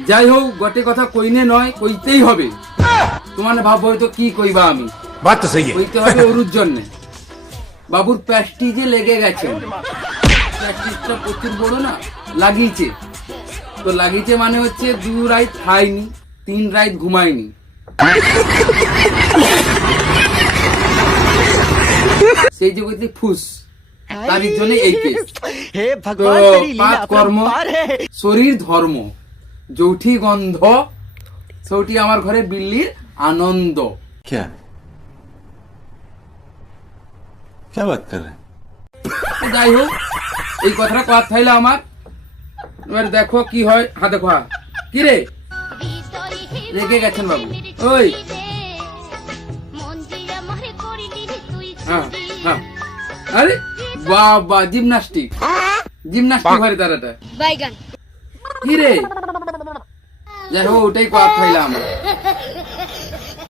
যাই হোক গটে কথা কইনে নয়, কইতেই হবে। তোমার ভাব হয়তো কি কইবা আমি, बात तो सही है। কইতে হবে ওরুর জন্যে। বাবুর প্যাস্টিজে লেগে গেছে, প্যাস্টিজটা প্রচুর বড় না, লাগিয়েছে। তো লাগিয়েছে মানে হচ্ছে 2 রাত খাইনি, 3 রাত ঘুমাইনি। সেই যে কইতে ফুস, তার জন্য এই কেস। তো পাপ কর্ম শরীর ধর্ম, যৌঠি গন্ধ সৌটি আমার ঘরে বিল্লির আনন্দ। क्या क्या बात कर रहे हैं? যাই হোক এই কথাটা কথা থাইলে আমার। এবার দেখো কি হয়। হ্যাঁ দেখো, হ্যাঁ কি রে রেগে গেছেন বাবু? ওই হ্যাঁ হ্যাঁ, আরে বাবা জিমনাস্টিক, জিমনাস্টিক ঘরে তারাটা বাইগান কি রে? যাই হোক ওটাই কথা থাইলে আমার।